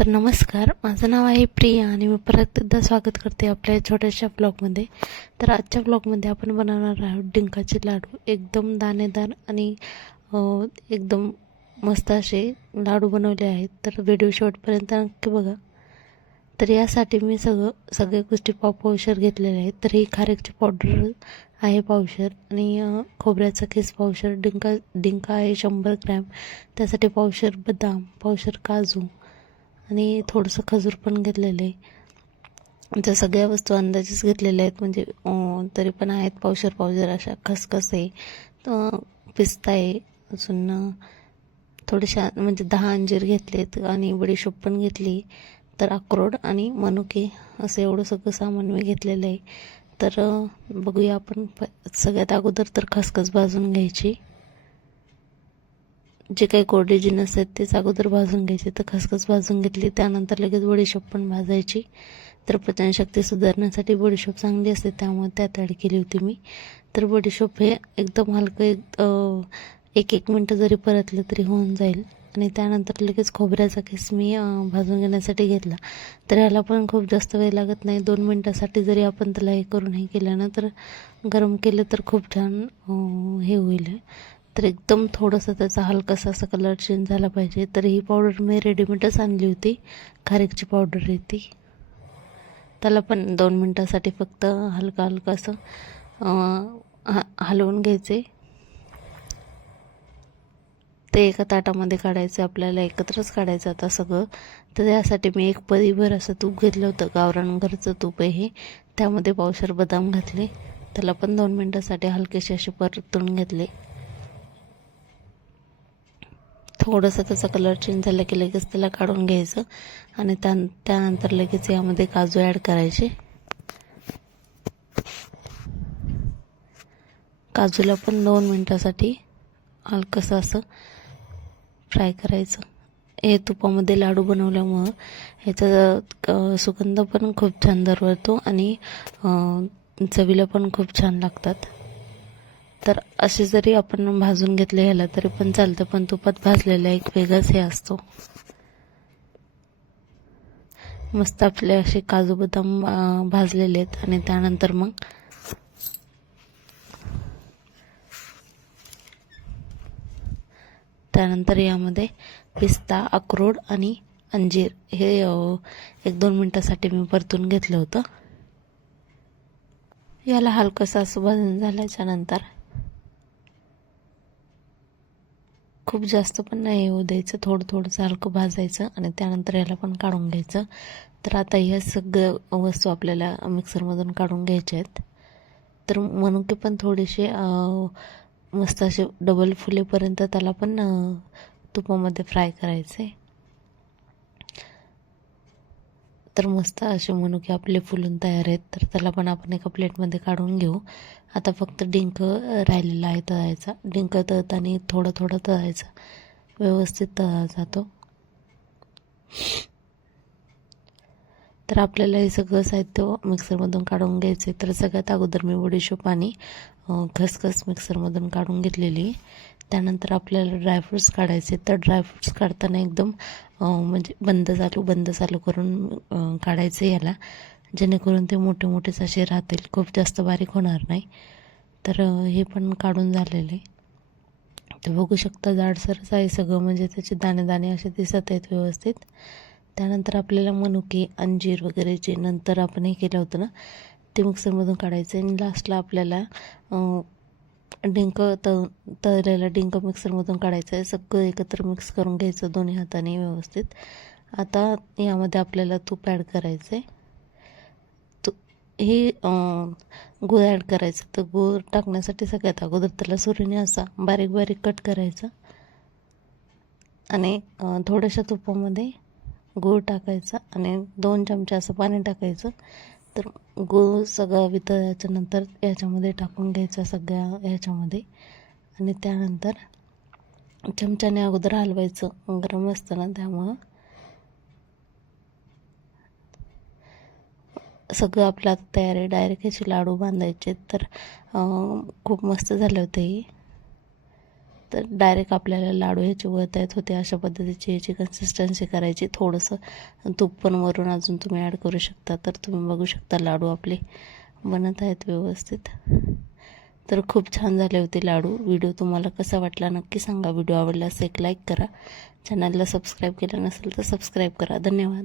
तर नमस्कार, माझं नाव आहे प्रिया आणि मी परत एकदा स्वागत करते आपल्या छोट्याशा ब्लॉगमध्ये. तर आजच्या ब्लॉगमध्ये आपण बनवणार आहोत डिंकाचे लाडू. एकदम दाणेदार आणि एकदम मस्त असे लाडू बनवले आहेत. तर व्हिडिओ शेवटपर्यंत नक्की बघा. तर यासाठी मी सगळ्या गोष्टी पावशेर घेतलेल्या आहेत. तर ही खारीकची पावडर आहे पावशेर आणि खोबऱ्याचा खीस पावशेर, डिंका आहे 100 ग्रॅम, त्यासाठी पावशेर बदाम, पावशेर काजू आणि थोडंसं खजूर पण घेतलेलं आहे. त्या सगळ्या वस्तू अंदाजेच घेतलेल्या आहेत, म्हणजे तरी पण आहेत पावशेर अशा. खसखस आहे, पिस्ता आहे, अजून थोडेशा म्हणजे 10 अंजीर घेतलेत आणि बडीशोप पण घेतली. तर अक्रोड आणि मनुके असं एवढं सगळं सामान मी घेतलेलं आहे. तर बघूया आपण. सगळ्यात अगोदर तर खसखस भाजून घ्यायची. जे काही कोरडे जिन्नस आहेत तेच अगोदर भाजून घ्यायचे. तर खसखस भाजून घेतली, त्यानंतर लगेच बडीशोप पण भाजायची. तर पचनशक्ती सुधारण्यासाठी बडीशोप चांगली असते, त्यामुळे त्यात ॲड केली होती मी. तर बडीशोप हे एकदम हलकं एक मिनटं जरी परतलं तरी होऊन जाईल. आणि त्यानंतर लगेच खोबऱ्याचा खीस मी भाजून घेण्यासाठी घेतला. तर ह्याला पण खूप जास्त वेळ लागत नाही. 2 मिनटासाठी जरी आपण त्याला हे करून हे केलं ना, तर गरम केलं तर खूप छान हे होईल. तर एकदम थोडंसं त्याचा हलकासा असा कलर चेंज झाला पाहिजे. तर ही पावडर मी रेडीमेडच आणली होती, खारीकची पावडर आहे ती. त्याला पण 2 मिनटासाठी फक्त हलकं असं हलवून घ्यायचे. ते एका ताटामध्ये काढायचं, आपल्याला एकत्रच काढायचं आता सगळं. तर यासाठी मी 1 पळीभर असं तूप घेतलं होतं, गावरान घरचं तूप आहे हे. त्यामध्ये पावशेर बदाम घातले, त्याला पण 2 मिनटासाठी हलकेसे असे परतून घेतले. थोडंसं त्याचा कलर चेंज झाला की लगेच त्याला काढून घ्यायचं आणि त्यानंतर लगेच यामध्ये काजू ॲड करायचे. काजूला पण 2 मिनटासाठी हलकंसं असं फ्राय करायचं. हे तुपामध्ये लाडू बनवल्यामुळं ह्याचा सुगंध पण खूप छान दरवळतो आणि चवीला पण खूप छान लागतात. तर असे जरी आपण भाजून घेतले ह्याला तरी पण चालतं, पण तुपात भाजलेला एक वेगळाच हे असतो. मस्त आपले असे काजू बदाम भाजलेले आहेत. आणि त्यानंतर मग यामध्ये पिस्ता, अक्रोड आणि अंजीर हे 1-2 मिनटासाठी मी परतून घेतलं होतं. याला हलकंसं असं भाजून झाल्याच्या नंतर खूप जास्त पण नाही होऊ द्यायचं, थोडंसं हलकं भाजायचं आणि त्यानंतर याला पण काढून घ्यायचं. तर आता ह्या सगळ्या वस्तू आपल्याला मिक्सरमधून काढून घ्यायच्या आहेत. तर मनुके पण थोडेसे मस्त असे डबल फुलेपर्यंत त्याला पण तुपामध्ये फ्राय करायचे. तर मस्त असे मनुके आपले फुलून तयार आहेत. तर त्याला पण आपण एका प्लेटमध्ये काढून घेऊ. आता फक्त डिंक राहिलेला आहे तळायचा. डिंक तळताना थोडं तळायचं, व्यवस्थित तळा जातो. तर आपल्याला हे सगळं साहित्य मिक्सरमधून काढून घ्यायचे. तर सगळ्यात अगोदर मी बडीशोप आणि खसखस मिक्सरमधून काढून घेतलेली. त्यानंतर आपल्याला ड्रायफ्रूट्स काढायचे. तर ड्रायफ्रूट्स काढताना एकदम म्हणजे बंद चालू करून काढायचे याला, जेणेकरून ते मोठेच असे राहतील, खूप जास्त बारीक होणार नाही. तर हे पण काढून झालेले. ते बघू शकता जाडसरच आहे सगळं, म्हणजे त्याचे दाणे असे दिसत आहेत व्यवस्थित. त्यानंतर आपल्याला मनुके, अंजीर वगैरे जे नंतर आपण हे केलं होतं ना, ते मिक्सरमधून काढायचं. आणि लास्टला आपल्याला तळलेला डिंक मिक्सरमधून काढायचं आहे. सगळं एकत्र मिक्स करून घ्यायचं दोन्ही हाताने व्यवस्थित. आता यामध्ये आपल्याला तूप ॲड करायचं आहे. हे गूळ ॲड करायचं. तर गूळ टाकण्यासाठी सगळ्यात अगोदर त्याला सुरीने असा बारीक कट करायचा आणि थोड्याशा तुपामध्ये गूळ टाकायचा आणि 2 चमचे असं पाणी टाकायचं. तर गूळ सगळं वितळल्याच्या नंतर याच्यामध्ये टाकून घ्यायचा सगळ्या ह्याच्यामध्ये. आणि त्यानंतर चमच्याने अगोदर हलवायचं, गरम असतं ना त्यामुळं. सगळं आपलं आता तयार आहे. डायरेक्ट ह्याचे लाडू बांधायचे. तर खूप मस्त झाले होते हे. तर डायरेक्ट आपल्याला लाडू ह्याचे वळता येत होते. अशा पद्धतीची ह्याची कन्सिस्टन्सी करायची. थोडंसं तूप पण वरून अजून तुम्ही ॲड करू शकता. तर तुम्ही बघू शकता लाडू आपले बनत आहेत व्यवस्थित. तर खूप छान झाले होते लाडू. व्हिडिओ तुम्हाला कसा वाटला नक्की सांगा. व्हिडिओ आवडल्यास एक लाईक करा. चॅनलला सबस्क्राईब केलं नसेल तर सबस्क्राईब करा. धन्यवाद.